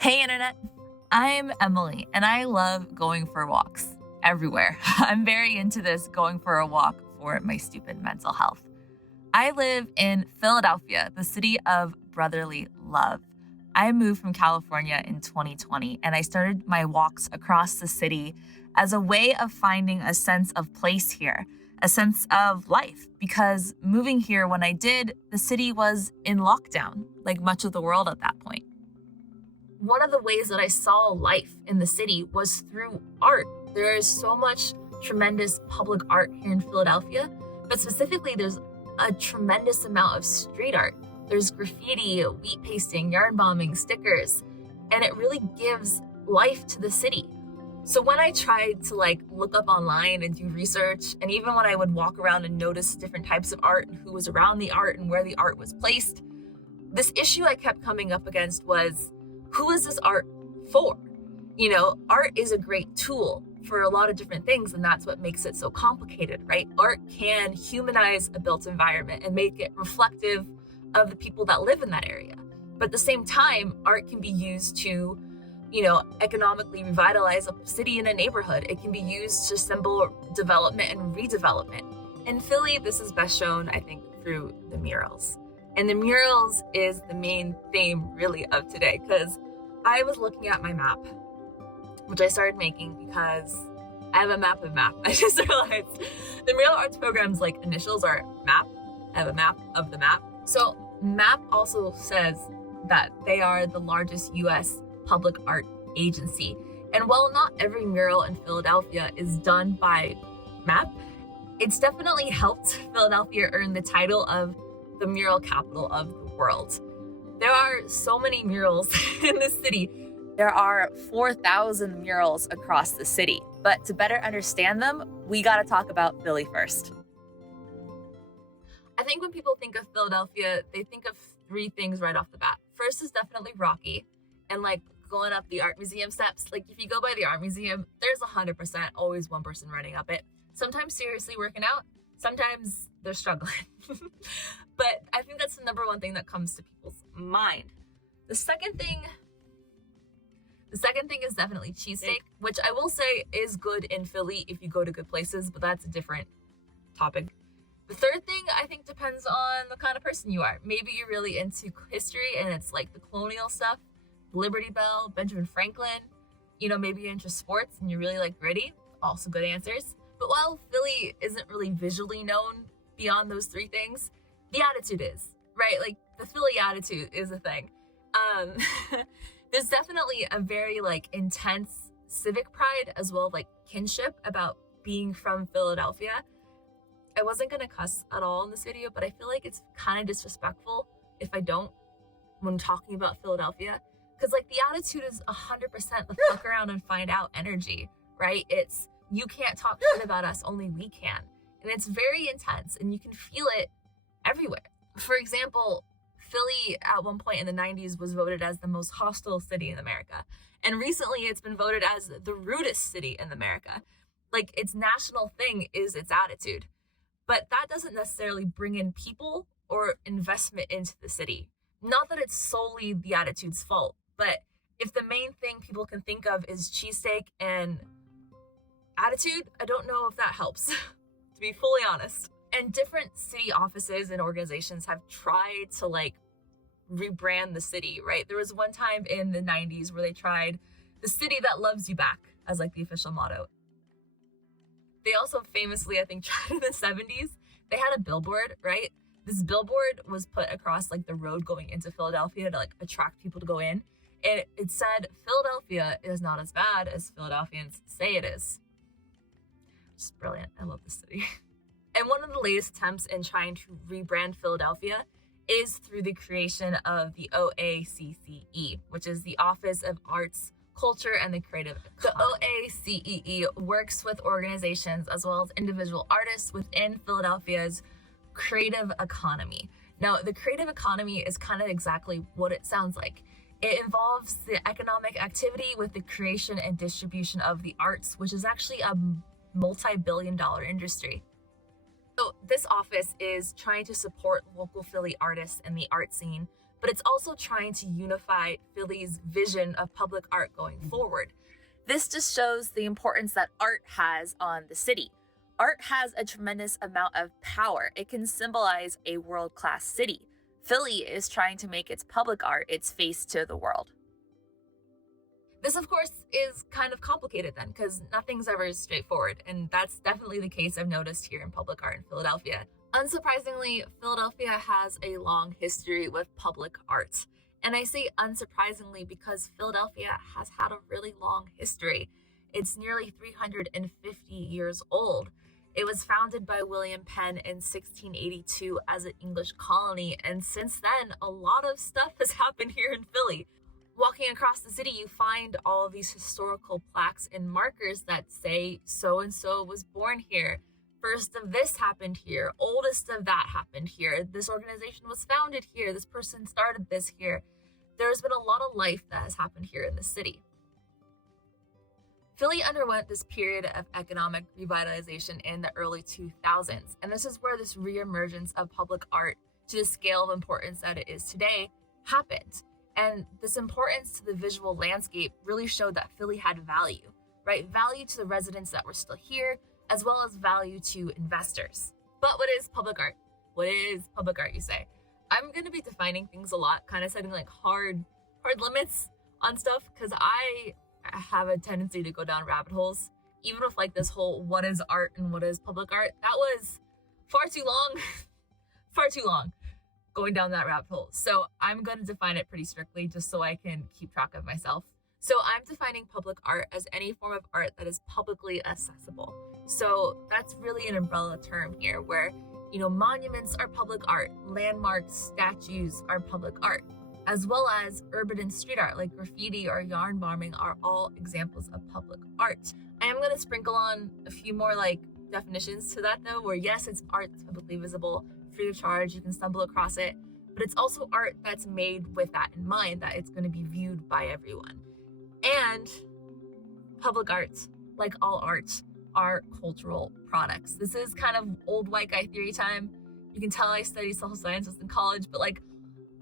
Hey, Internet. I'm Emily, and I love going for walks everywhere. I'm very into this going for a walk for my stupid mental health. I live in Philadelphia, the city of brotherly love. I moved from California in 2020, and I started my walks across the city as a way of finding a sense of place here, a sense of life. Because moving here when I did, the city was in lockdown, like much of the world at that point. One of the ways that I saw life in the city was through art. There is so much tremendous public art here in Philadelphia, but specifically, there's a tremendous amount of street art. There's graffiti, wheat pasting, yarn bombing, stickers, and it really gives life to the city. So when I tried to look up online and do research, and even when I would walk around and notice different types of art and who was around the art and where the art was placed, this issue I kept coming up against was, who is this art for? Art is a great tool for a lot of different things, and that's what makes it so complicated, right? Art can humanize a built environment and make it reflective of the people that live in that area. But at the same time, art can be used to, economically revitalize a city and a neighborhood. It can be used to symbol development and redevelopment. In Philly, this is best shown, I think, through the murals. And the murals is the main theme really of today, because I was looking at my map, which I started making because I have a map of map. I just realized the mural arts program's initials are map. I have a map of the map. So MAP also says that they are the largest US public art agency. And while not every mural in Philadelphia is done by MAP, it's definitely helped Philadelphia earn the title of the mural capital of the world. There are so many murals in the city. There are 4,000 murals across the city. But to better understand them, we got to talk about Philly first. I think when people think of Philadelphia, they think of three things right off the bat. First is definitely Rocky, and going up the art museum steps. If you go by the art museum, there's 100% always one person running up it. Sometimes seriously working out, sometimes they're struggling. But I think that's the number one thing that comes to people's mind. The second thing is definitely cheesesteak, which I will say is good in Philly if you go to good places, but that's a different topic. The third thing I think depends on the kind of person you are. Maybe you're really into history and it's the colonial stuff, Liberty Bell, Benjamin Franklin. Maybe you're into sports and you really like gritty. Also good answers. But while Philly isn't really visually known beyond those three things, the attitude is, right? The Philly attitude is a thing. There's definitely a very intense civic pride as well as kinship about being from Philadelphia. I wasn't gonna cuss at all in this video, but I feel like it's kind of disrespectful if I don't when talking about Philadelphia. Because the attitude is 100% the fuck around and find out energy, right? It's, you can't talk shit about us, only we can. And it's very intense and you can feel it everywhere. For example, Philly at one point in the 90s was voted as the most hostile city in America. And recently it's been voted as the rudest city in America. Its national thing is its attitude. But that doesn't necessarily bring in people or investment into the city. Not that it's solely the attitude's fault, but if the main thing people can think of is cheesesteak and attitude, I don't know if that helps, to be fully honest. And different city offices and organizations have tried to rebrand the city, right? There was one time in the 90s where they tried the city that loves you back as the official motto. They also famously, I think, tried in the 70s. They had a billboard, right? This billboard was put across the road going into Philadelphia to attract people to go in. And it said, Philadelphia is not as bad as Philadelphians say it is. Just brilliant. I love this city. And one of the latest attempts in trying to rebrand Philadelphia is through the creation of the OACCE, which is the Office of Arts, Culture, and the Creative Economy. The OACCE works with organizations as well as individual artists within Philadelphia's creative economy. Now, the creative economy is kind of exactly what it sounds like. It involves the economic activity with the creation and distribution of the arts, which is actually a multi-billion-dollar industry. So this office is trying to support local Philly artists and the art scene but it's also trying to unify Philly's vision of public art going forward. This just shows the importance that art has on the city. Art has a tremendous amount of power. It can symbolize a world-class city. Philly is trying to make its public art its face to the world. This, of course, is kind of complicated then, because nothing's ever straightforward, and that's definitely the case I've noticed here in public art in Philadelphia. Unsurprisingly, Philadelphia has a long history with public art. And I say unsurprisingly because Philadelphia has had a really long history. It's nearly 350 years old. It was founded by William Penn in 1682 as an English colony, and since then, a lot of stuff has happened here in Philly. Walking across the city, you find all of these historical plaques and markers that say so-and-so was born here. First of this happened here. Oldest of that happened here. This organization was founded here. This person started this here. There's been a lot of life that has happened here in the city. Philly underwent this period of economic revitalization in the early 2000s, and this is where this reemergence of public art to the scale of importance that it is today happened. And this importance to the visual landscape really showed that Philly had value, right? Value to the residents that were still here, as well as value to investors. But what is public art? What is public art, you say? I'm going to be defining things a lot, kind of setting like hard limits on stuff, because I have a tendency to go down rabbit holes. Even with like this whole what is art and what is public art, that was far too long going down that rabbit hole. So I'm going to define it pretty strictly just so I can keep track of myself. So I'm defining public art as any form of art that is publicly accessible. So that's really an umbrella term here where, monuments are public art, landmarks, statues are public art, as well as urban and street art like graffiti or yarn bombing are all examples of public art. I am going to sprinkle on a few more like definitions to that though, where yes, it's art that's publicly visible, free of charge, you can stumble across it, but it's also art that's made with that in mind, that it's going to be viewed by everyone. And public arts, like all art, are cultural products. This is kind of old white guy theory time. You can tell I studied social sciences in college, but like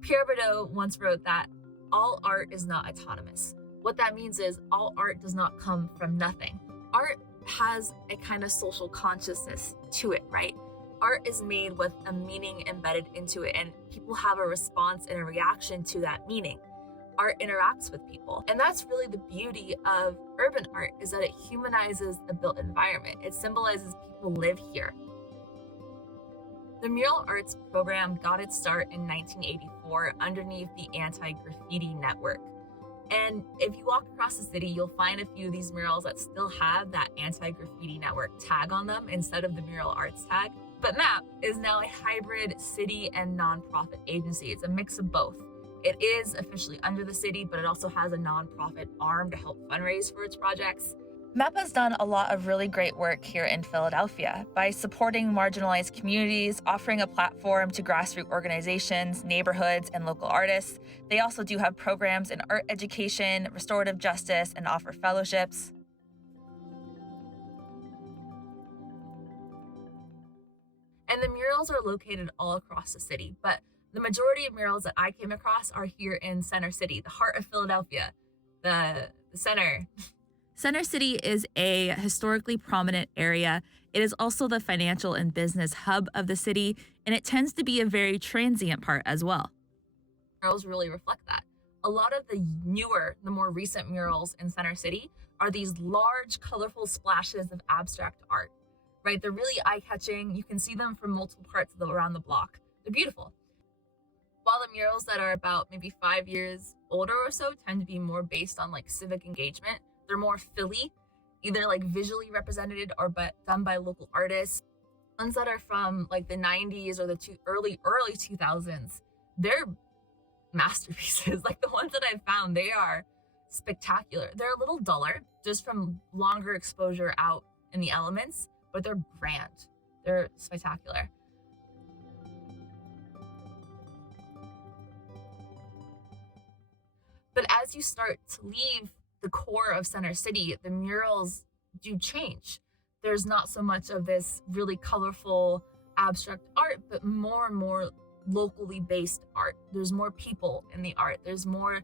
Pierre Bourdieu once wrote that all art is not autonomous. What that means is all art does not come from nothing. Art has a kind of social consciousness to it, right? Art is made with a meaning embedded into it, and people have a response and a reaction to that meaning. Art interacts with people. And that's really the beauty of urban art, is that it humanizes the built environment. It symbolizes people live here. The mural arts program got its start in 1984 underneath the Anti-Graffiti Network. And if you walk across the city, you'll find a few of these murals that still have that Anti-Graffiti Network tag on them instead of the mural arts tag. But MAP is now a hybrid city and nonprofit agency. It's a mix of both. It is officially under the city, but it also has a nonprofit arm to help fundraise for its projects. MAP has done a lot of really great work here in Philadelphia by supporting marginalized communities, offering a platform to grassroots organizations, neighborhoods, and local artists. They also do have programs in art education, restorative justice, and offer fellowships. And the murals are located all across the city, but the majority of murals that I came across are here in Center City, the heart of Philadelphia, the center. Center City is a historically prominent area. It is also the financial and business hub of the city, and it tends to be a very transient part as well. Murals really reflect that. A lot of the more recent murals in Center City are these large, colorful splashes of abstract art, right? They're really eye-catching. You can see them from multiple parts around the block. They're beautiful. While the murals that are about maybe 5 years older or so tend to be more based on like civic engagement, they're more Philly, either like visually represented or done by local artists. Ones that are from like the 90s or the early 2000s, they're masterpieces. Like the ones that I've found, they are spectacular. They're a little duller just from longer exposure out in the elements, but they're grand. They're spectacular. But as you start to leave the core of Center City, the murals do change. There's not so much of this really colorful abstract art, but more and more locally based art. There's more people in the art. There's more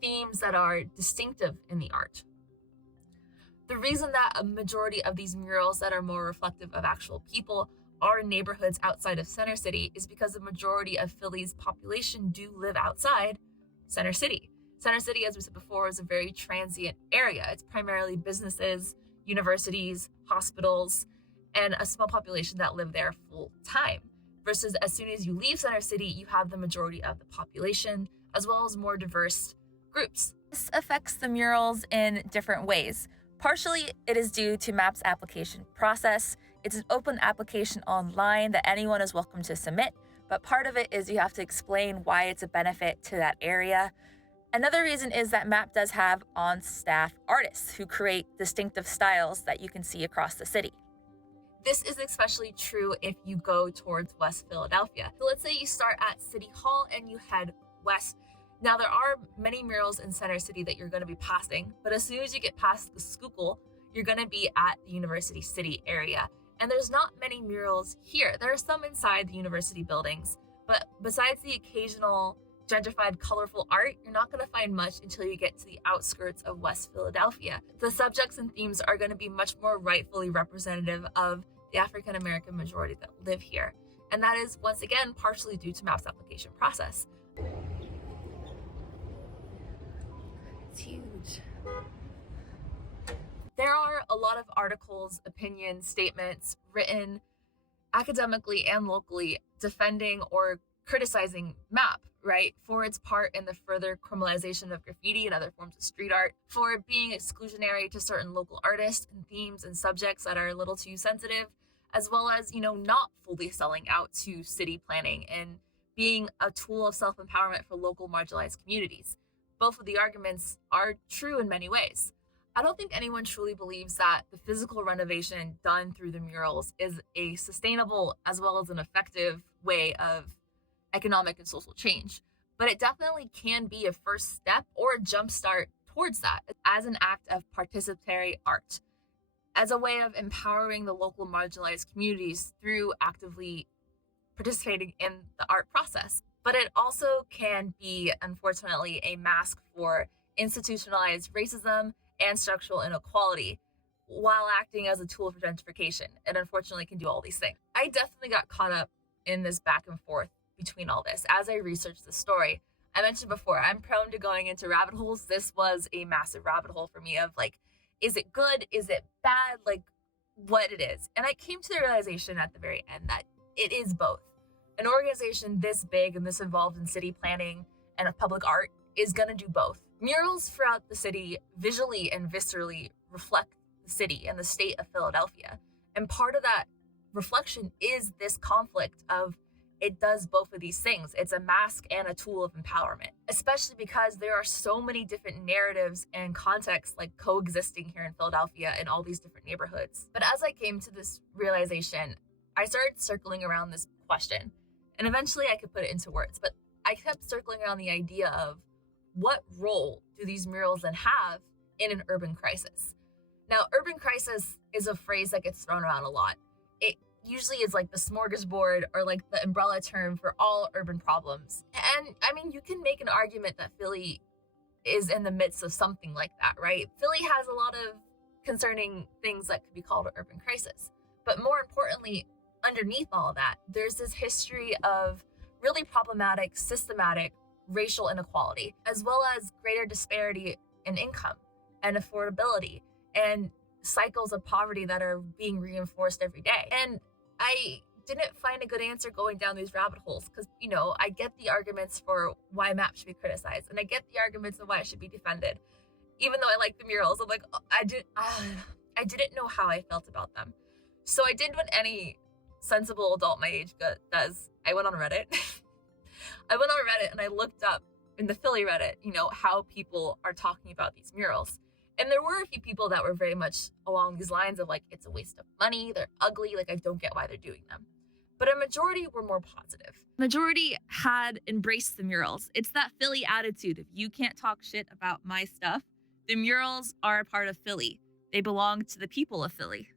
themes that are distinctive in the art. The reason that a majority of these murals that are more reflective of actual people are in neighborhoods outside of Center City is because the majority of Philly's population do live outside Center City. Center City, as we said before, is a very transient area. It's primarily businesses, universities, hospitals, and a small population that live there full time. Versus as soon as you leave Center City, you have the majority of the population, as well as more diverse groups. This affects the murals in different ways. Partially, it is due to MAP's application process. It's an open application online that anyone is welcome to submit, but part of it is you have to explain why it's a benefit to that area. Another reason is that MAP does have on-staff artists who create distinctive styles that you can see across the city. This is especially true if you go towards West Philadelphia. So let's say you start at City Hall and you head west. Now, there are many murals in Center City that you're going to be passing, but as soon as you get past the Schuylkill, you're going to be at the University City area. And there's not many murals here. There are some inside the university buildings, but besides the occasional gentrified, colorful art, you're not going to find much until you get to the outskirts of West Philadelphia. The subjects and themes are going to be much more rightfully representative of the African American majority that live here. And that is, once again, partially due to MAP's application process. It's huge. There are a lot of articles, opinions, statements written academically and locally defending or criticizing MAP, right, for its part in the further criminalization of graffiti and other forms of street art, for being exclusionary to certain local artists and themes and subjects that are a little too sensitive, as well as, not fully selling out to city planning and being a tool of self-empowerment for local marginalized communities. Both of the arguments are true in many ways. I don't think anyone truly believes that the physical renovation done through the murals is a sustainable as well as an effective way of economic and social change. But it definitely can be a first step or a jumpstart towards that as an act of participatory art, as a way of empowering the local marginalized communities through actively participating in the art process. But it also can be, unfortunately, a mask for institutionalized racism and structural inequality while acting as a tool for gentrification. It unfortunately can do all these things. I definitely got caught up in this back and forth between all this as I researched the story. I mentioned before, I'm prone to going into rabbit holes. This was a massive rabbit hole for me of is it good? Is it bad? What it is. And I came to the realization at the very end that it is both. An organization this big and this involved in city planning and public art is going to do both. Murals throughout the city visually and viscerally reflect the city and the state of Philadelphia. And part of that reflection is this conflict of it does both of these things. It's a mask and a tool of empowerment, especially because there are so many different narratives and contexts coexisting here in Philadelphia in all these different neighborhoods. But as I came to this realization, I started circling around this question, and eventually I could put it into words, but I kept circling around the idea of what role do these murals then have in an urban crisis? Now, urban crisis is a phrase that gets thrown around a lot. It usually is the smorgasbord or the umbrella term for all urban problems. And I mean, you can make an argument that Philly is in the midst of something like that, right? Philly has a lot of concerning things that could be called an urban crisis. But more importantly, underneath all of that, there's this history of really problematic, systematic racial inequality, as well as greater disparity in income and affordability and cycles of poverty that are being reinforced every day. And I didn't find a good answer going down these rabbit holes because, I get the arguments for why MAP should be criticized and I get the arguments of why it should be defended. Even though I like the murals, I'm I didn't know how I felt about them. So I did what any sensible adult my age does. I went on Reddit. And I looked up in the Philly Reddit, how people are talking about these murals. And there were a few people that were very much along these lines of it's a waste of money, they're ugly, I don't get why they're doing them. But a majority were more positive. Majority had embraced the murals. It's that Philly attitude of you can't talk shit about my stuff. The murals are a part of Philly. They belong to the people of Philly.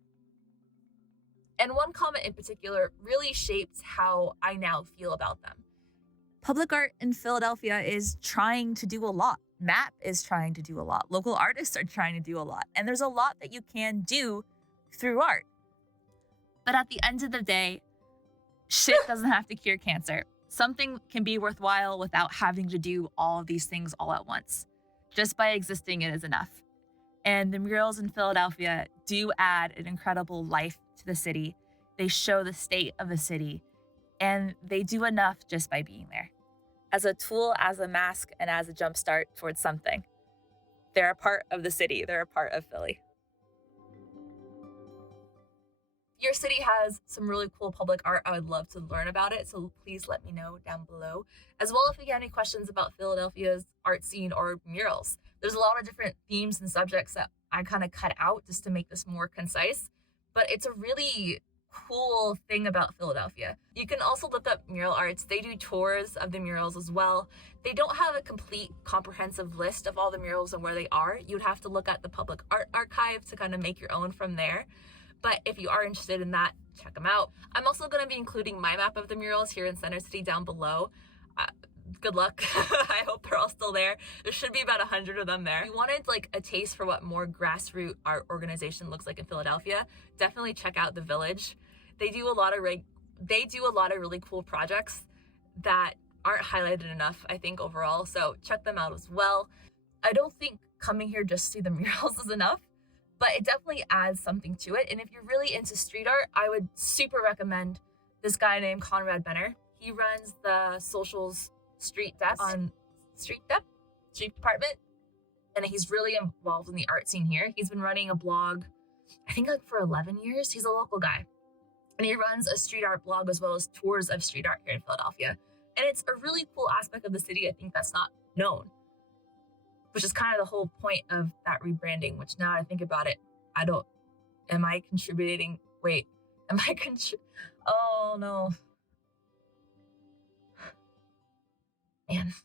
And one comment in particular really shaped how I now feel about them. Public art in Philadelphia is trying to do a lot. MAP is trying to do a lot. Local artists are trying to do a lot. And there's a lot that you can do through art. But at the end of the day, shit doesn't have to cure cancer. Something can be worthwhile without having to do all of these things all at once. Just by existing, it is enough. And the murals in Philadelphia do add an incredible life to the city. They show the state of the city, and they do enough just by being there. As a tool, as a mask, and as a jumpstart towards something. They're a part of the city. They're a part of Philly. Your city has some really cool public art. I would love to learn about it, so please let me know down below. As well, if you have any questions about Philadelphia's art scene or murals. There's a lot of different themes and subjects that I kind of cut out just to make this more concise, but it's a really cool thing about Philadelphia. You can also look up mural arts. They do tours of the murals as well. They don't have a complete comprehensive list of all the murals and where they are. You'd have to look at the public art archive to kind of make your own from there. But if you are interested in that, check them out. I'm also going to be including my map of the murals here in Center City down below. Good luck. I hope they're all still there. There should be about 100 of them there. If you wanted like a taste for what more grassroots art organization looks like in Philadelphia, definitely check out The Village. They do a lot of really cool projects that aren't highlighted enough, I think, overall. So check them out as well. I don't think coming here just to see the murals is enough, but it definitely adds something to it. And if you're really into street art, I would super recommend this guy named Conrad Benner. He runs the Socials Street Desk on Street Department, and he's really involved in the art scene here. He's been running a blog, I think like for 11 years. He's a local guy, and he runs a street art blog as well as tours of street art here in Philadelphia. And it's a really cool aspect of the city I think that's not known, which is kind of the whole point of that rebranding, which now I think about it, am I contributing? Oh no. Man.